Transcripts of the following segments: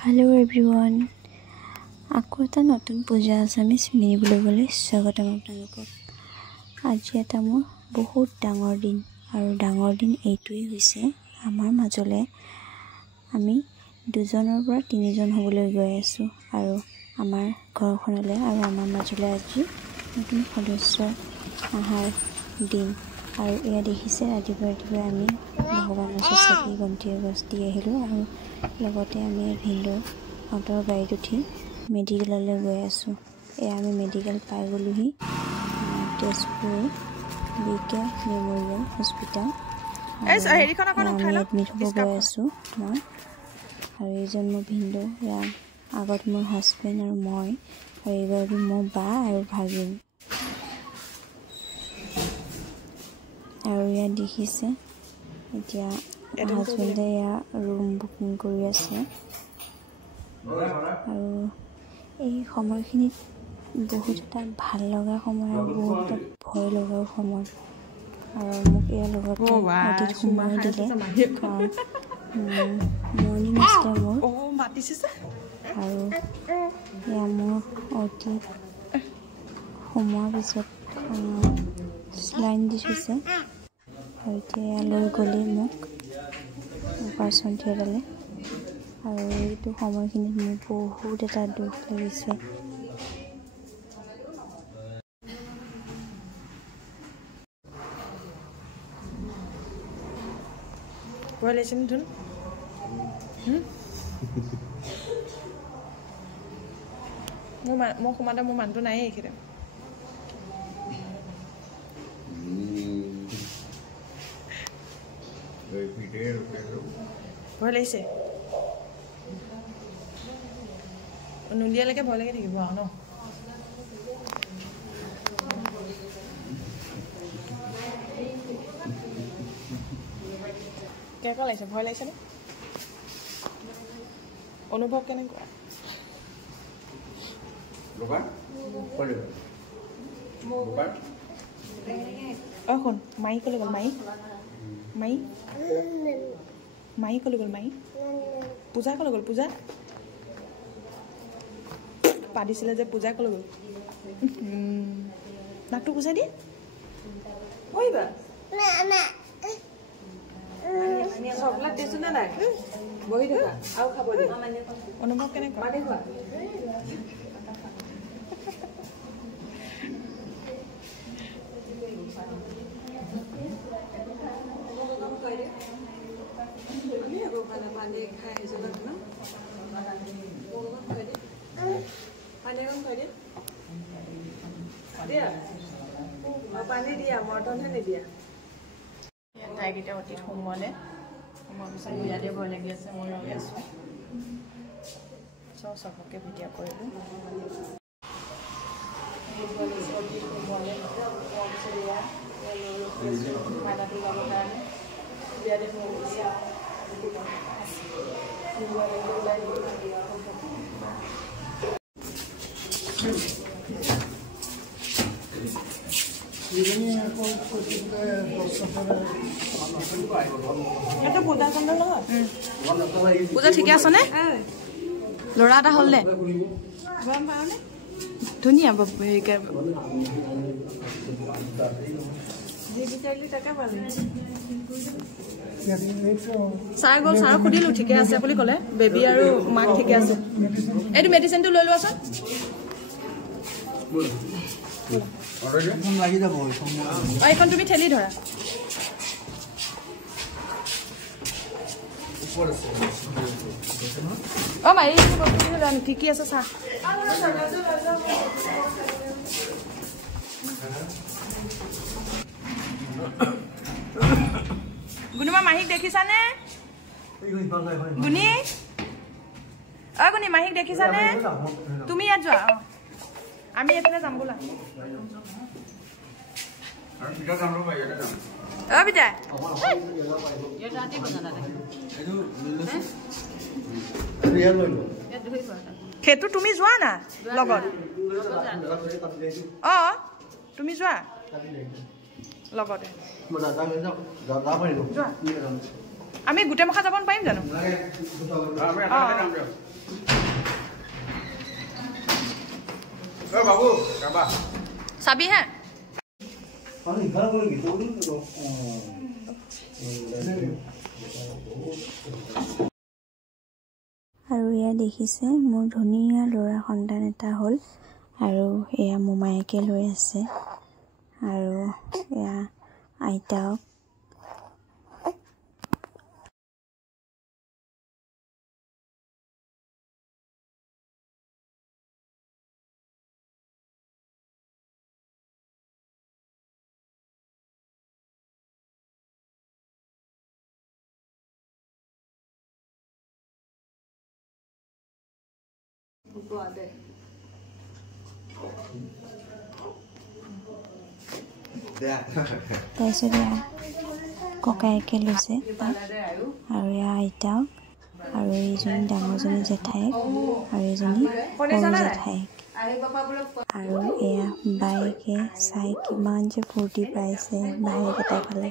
Hello everyone আকৌ এটা নতুন পূজা আছামিজ মিনিবলৈ স্বাগতম আপোনালোকক আজি এটা মোৰ বহুত ডাঙৰ দিন আৰু ডাঙৰ দিন এইটোই হৈছে আমাৰ মাজলে আমি দুজনৰ পৰা তিনিজন হ'বলৈ গৈ আছো আৰু আমাৰ ঘৰখনলৈ আৰু আমাৰ মাজলে আজি নতুন সদস্য আহাৰ দিন আৰু এয়া দেখিছে ৰাতিপুৱা আমি ভগৱানৰ ওচৰত বন্তি গছটি আহিলো আৰু লগতে আমি ভিন্দৰ অটৰ গাড়ীত উঠি মেডিকেললৈ গৈ আছো এয়া আমি মেডিকেল পাই গলোহি তেজপুৰ বিকে মেমৰিয়েল হস্পিটাল এডমিট হ'ব গৈ আছো মই আৰু এইজন মোৰ ভিন্দৰ আগত মোৰ হাজবেণ্ড আৰু মই আৰু এইবাৰ মোৰ বা আৰু ভাগিন আৰু ইয়া দেখিছে এতিয়া হাজবেণ্ডে ইয়া ৰুম বুকিং কৰি আছে আৰু এই সময়খিনিত বহুত এটা ভাল লগা সময় আৰু বহুত এটা ভয় লগা সময় আৰু মোক ইয়াৰ লগতে অধিক সময় দিলে কাৰণ মৰ্ণিং আছিলে মোৰ আৰু ইয়া মোৰ অধিক সোমোৱাৰ পিছত লাইন দি থৈছে আৰু এতিয়া লৈ গ'লেই মোক অপাৰেশ্যন থিয়েটাৰলৈ আৰু এইটো সময়খিনিত মোৰ বহুত এটা দুখ লাগিছে ভয় লাগিছে নি ধুন মই সোমাতে মোৰ মানুহটো নাই এইখিনিতে ভয় লাগিছে নুলিয়ালৈকে ভয় লাগি থাকিব আৰু ন কেনেকুৱা লাগিছে ভয় লাগিছে নে অনুভৱ কেনেকুৱা শুন মাই ক'লে গ'ল মাই ক'লে গ'ল পূজা ক'লে গ'ল পূজা পাতিছিলে যে পূজা ক'লে গ'ল নাকটো পূজা দিয়ে কৰিবা চকলেট দিছো নে নাই বহি থকা আৰু খাব দিয়া অনুভৱ কেনেকুৱা পানী খাই আহিছো পানী দিয়া মৰ্টনহে নিদিয়া তাইকেইটা অতি সোমোৱালে সোমোৱাৰ পিছত ইয়াতে ভয় লাগি আছে মই ৰৈ আছো চবকে ভিডিঅ' কৰিলোঁ অতি সোমোৱালে মাইনাটো যাবৰ কাৰণে ইয়াতে পূজা ঠিকে আছে নে ল'ৰা এটা হ'ল নে ধুনীয়া ছাৰ গ'ল ছাৰক সুধিলোঁ ঠিকে আছে বুলি ক'লে বেবী আৰু মাক ঠিকে আছে এইটো মেডিচিনটো লৈ লোৱাচোন এইখন তুমি ঠেলি ধৰা অ মাৰি কি কি আছে চাহ গুণিমা মাহীক দেখিছানে গুণি অ গুণি মাহীক দেখিছানে তুমি ইয়াত যোৱা আমি এইফালে যাম বোলা অ বিটা সেইটো তুমি যোৱা না লগত অ তুমি যোৱা লগতে আমি গোটেই মখা যাব পাৰিম জানো বাবু কাবা চাবি হে আৰু এয়া দেখিছে মোৰ ধুনীয়া ল'ৰা সন্তান এটা হ'ল আৰু এয়া মোমায়েকে লৈ আছে আৰু এয়া আইতাক তাৰপিছত এয়া ককায়েকে লৈছে তাক আৰু এয়া আইতাক আৰু এইজনী ডাঙৰজনী জেঠাইক আৰু এইজনী সৰু জেঠাইক আৰু এয়া বাইকে চাই কিমান যে ফূৰ্তি পাইছে ভাইক এটা ফালে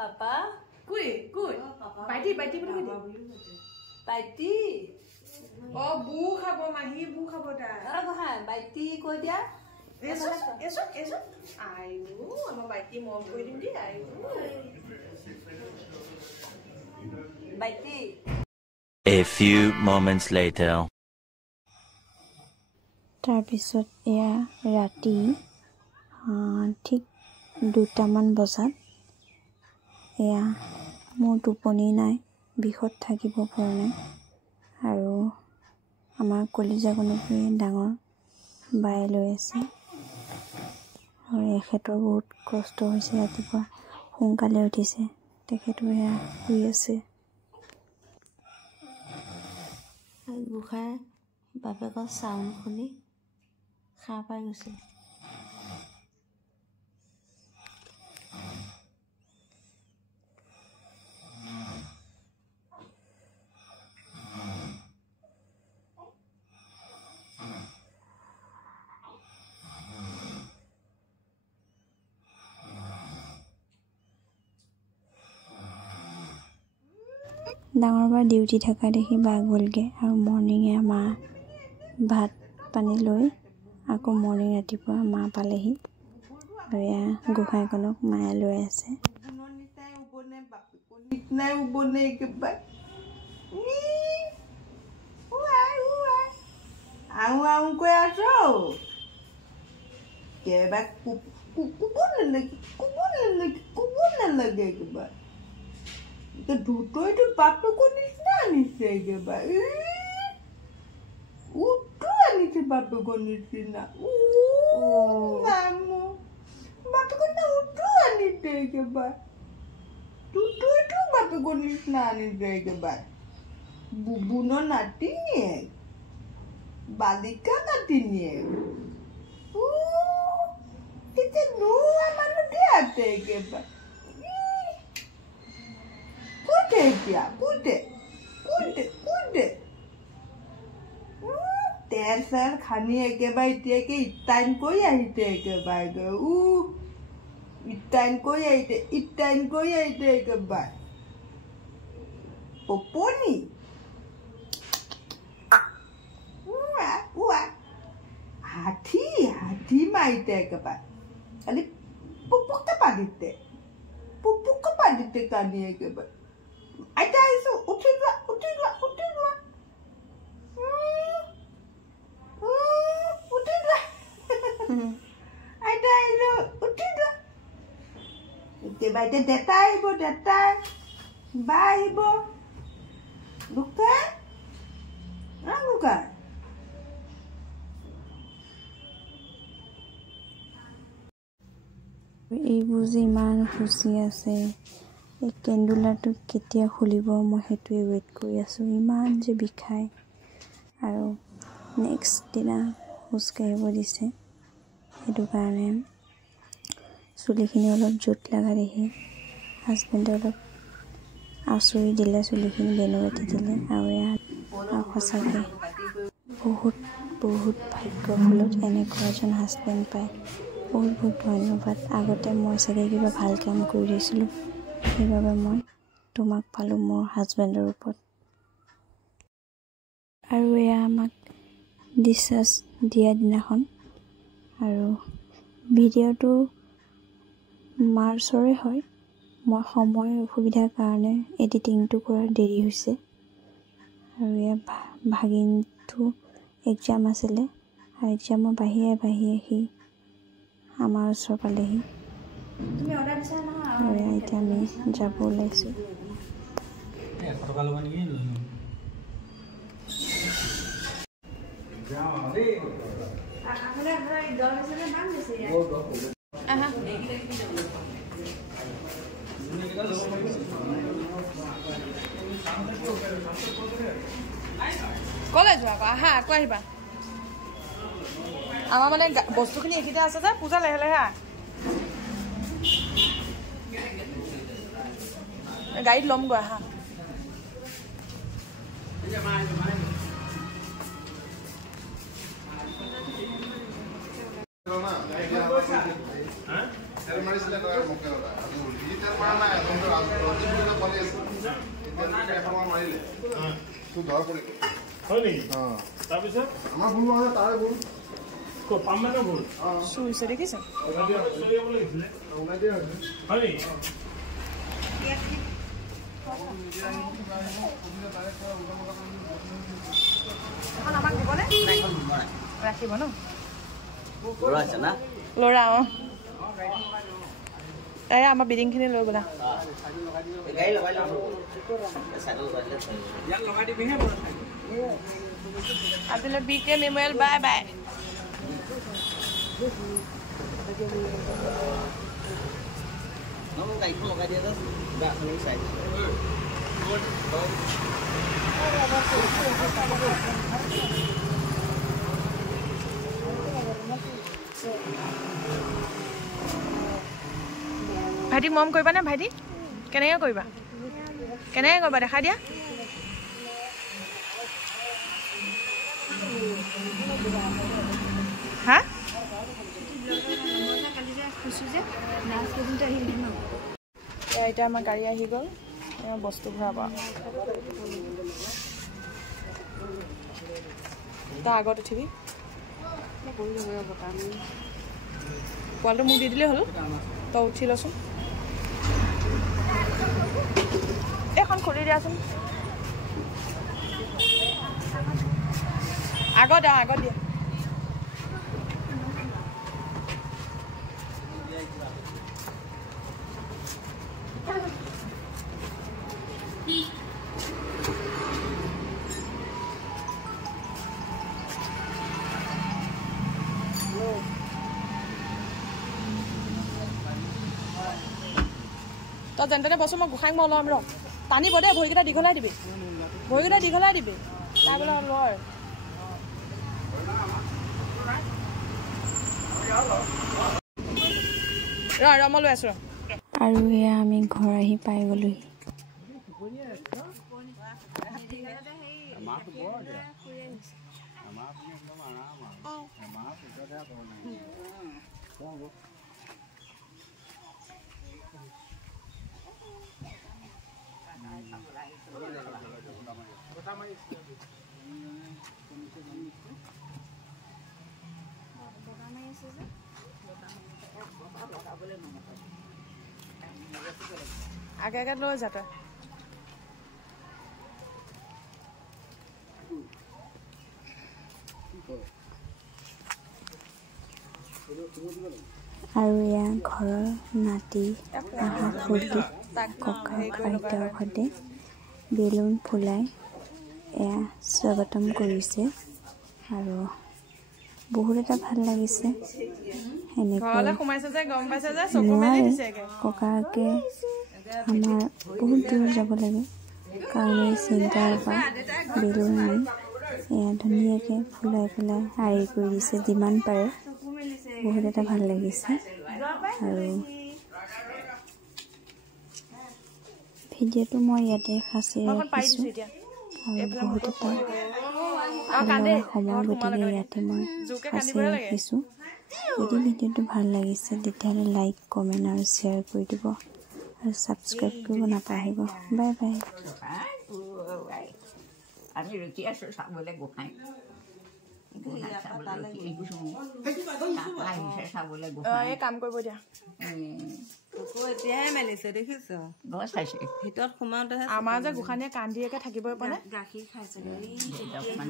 Papa, kui. Baiti boleh kau Baiti. Oh, bu khabo mahi bu khabo dah. Orang kau han, baiti kau dia. Esok. Ayu, ama baiti mau kau ini dia. Ayu. Baiti. A few moments later. তাৰপিছত এয়া ৰাতি ঠিক 2টামান বজাত এয়া মোৰ টোপনি নাই বিষত থাকিব পৰা নাই আৰু আমাৰ কলিজাগনকে ডাঙৰ বাই লৈ আছে আৰু এখেতৰ বহুত কষ্ট হৈছে ৰাতিপুৱা সোনকালে উঠিছে তেখেতো এয়া শুই আছে আৰু গোসাঁই বাপেকৰ চাউণ্ড শুনি সাৰ পাই গৈছে ডাঙৰ বা ডিউটি থকা দেখি বা গ'লগৈ আৰু মৰ্ণিঙে মা ভাত পানী লৈ আকৌ মৰ্ণিং ৰাতিপুৱা মা পালেহি আৰু এয়া গোসাঁইকণক মায়ে লৈ আছে Duto itu bapak kau ni nani saja bah. Utu ani bapak kau ni sina. Kamu bapak kau na utu ani saja bah. Duto itu bapak kau ni nani saja bah. Bubu no nati ni, balika nati ni. Kita dua mana dia saja bah. Kude. Tersar khani eke bai tie ke itain koi ahite eke bai ge itain koi ahite eke bai poponi hati maite eke bai ali pupuk ka padite kani eke bai Aida itu utidwa. Utidwa. Aida itu utidwa. Tiba ada detai bayi bo. Bukan? Bukan. এইবোৰ যে ইমান খুচি আছে এই কেণ্ডুলাটো কেতিয়া খুলিব মই সেইটোৱে ৱেইট কৰি আছোঁ ইমান যে বিষায় আৰু নেক্সট দিনা খোজকাঢ়িব দিছে সেইটো কাৰণে চুলিখিনি অলপ জোত লগা দেখি হাজবেণ্ডে অলপ আঁচুৰি দিলে চুলিখিনি বেনু কাটি দিলে আৰু ইয়াত সঁচাকৈ বহুত ভাগ্যফলত এনেকুৱা এজন হাজবেণ্ড পায় বহুত ধন্যবাদ আগতে মই চাগে কিবা ভাল কাম কৰি দিছিলোঁ সেইবাবে মই তোমাক পালোঁ মোৰ হাজবেণ্ডৰ ওপৰত। আৰু এয়া আমাক ডিছচাৰ্জ দিয়া দিনাখন। আৰু ভিডিঅ'টো মাৰ্চৰে হয়, মই সময়ৰ অসুবিধাৰ কাৰণে এডিটিংটো কৰা দেৰি হৈছে। আৰু এয়া ভাগিনটো এক্সাম আছিলে, আৰু এক্সামৰ বাহিৰে আহি আমাৰ ওচৰ পালেহি। আৰু এতিয়া আমি যাব ওলাইছোঁ। কলে যোৱা আকৌ আহা, আকৌ আহিবা। আমাৰ মানে বস্তুখিনি এইখিনিতে আছে যে, পূজা লাহে লাহে আহ। গাড়ীত ল'মগৈ আহা। দেখিছ আমাক দিবনে ৰাখিব ন ল'ৰা এই আমাৰ বিডিংখিনি লৈ গ'লা আজিলৈ BK মেমৰিয়েল বাই বাই। ভাইটিক মৰম কৰিবা নে? ভাইটি কেনেকৈ কৰিবা দেখাই দিয়া। হা এতিয়া আমাৰ গাড়ী আহি গ'ল, বস্তু ভৰাব। তাৰ আগত উঠিবি, পোৱালটো মোক দি দিলেই হ'ল, তই উঠি লচোন। এইখন খুলি দিয়াচোন। আগত দিয়া। তই যেন তেনে বস্তু মই গোসাঁইক মই ল'ম ৰ। টানিব দে, ভৰিকেইটা দীঘলাই দিবি তাই বোলে লৰ। ৰ মই লৈ আছোঁ। আৰু এয়া আমি ঘৰ আহি পাই গ'লোহি। আগে লৈ যা তই। আৰু এয়া ঘৰৰ নাতি আহা ফূৰ্তি ককা আইতাৰ সৈতে বেলুন ফুলাই এয়া স্বাগতম কৰিছে। আৰু বহুত এটা ভাল লাগিছে। নোৱাৰে ককাকে আমাৰ বহুত দূৰ যাব লাগে, কাৰণ এই চিন্তাৰ পৰা বেলুন আনি এয়া ধুনীয়াকৈ ফুলাই আৰি কৰি দিছে যিমান পাৰে। বহুত এটা ভাল লাগিছে। আৰু ভিডিঅ'টো মই ইয়াতে সাঁচি ৰাখিছোঁ। আৰু বহুত এটা সময় গতিকে ইয়াতে মই সাঁচি ৰাখিছোঁ। যদি ভিডিঅ'টো ভাল লাগিছে তেতিয়াহ'লে লাইক, কমেণ্ট আৰু শ্বেয়াৰ কৰি দিব। আৰু ছাবস্ক্ৰাইব কৰিব নাপাহৰিব বাই বাই আমি ৰখি আছোঁ চাবলৈ গোসাঁই কাম কৰিব দিয়া এতিয়াহে মেলিছে দেখিছ গছ খাইছে ভিতৰত সোমাওঁতেহে আমাৰ যে গোসাঁনীয়ে কান্দিয়েকে থাকিবই পৰা নাই গাখীৰ খাইছে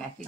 গাখীৰ